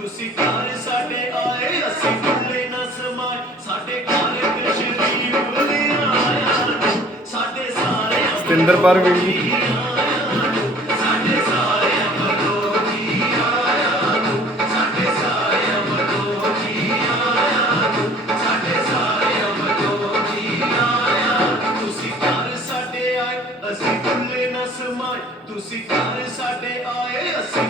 ਤੁਸੀਂ ਘਰ ਸਾਡੇ ਆਏ ਅਸੀਂ ਭੁੱਲੇ ਨਾ ਸਮਾਏ। ਸਾਡੇ ਘਰ ਸਾਡੇ ਸਾਰੇ ਸਤਿੰਦਰ ਪਰਵੀਨ ਜੀ। ਤੁਸੀਂ ਘਰ ਸਾਡੇ ਆਏ ਅਸੀਂ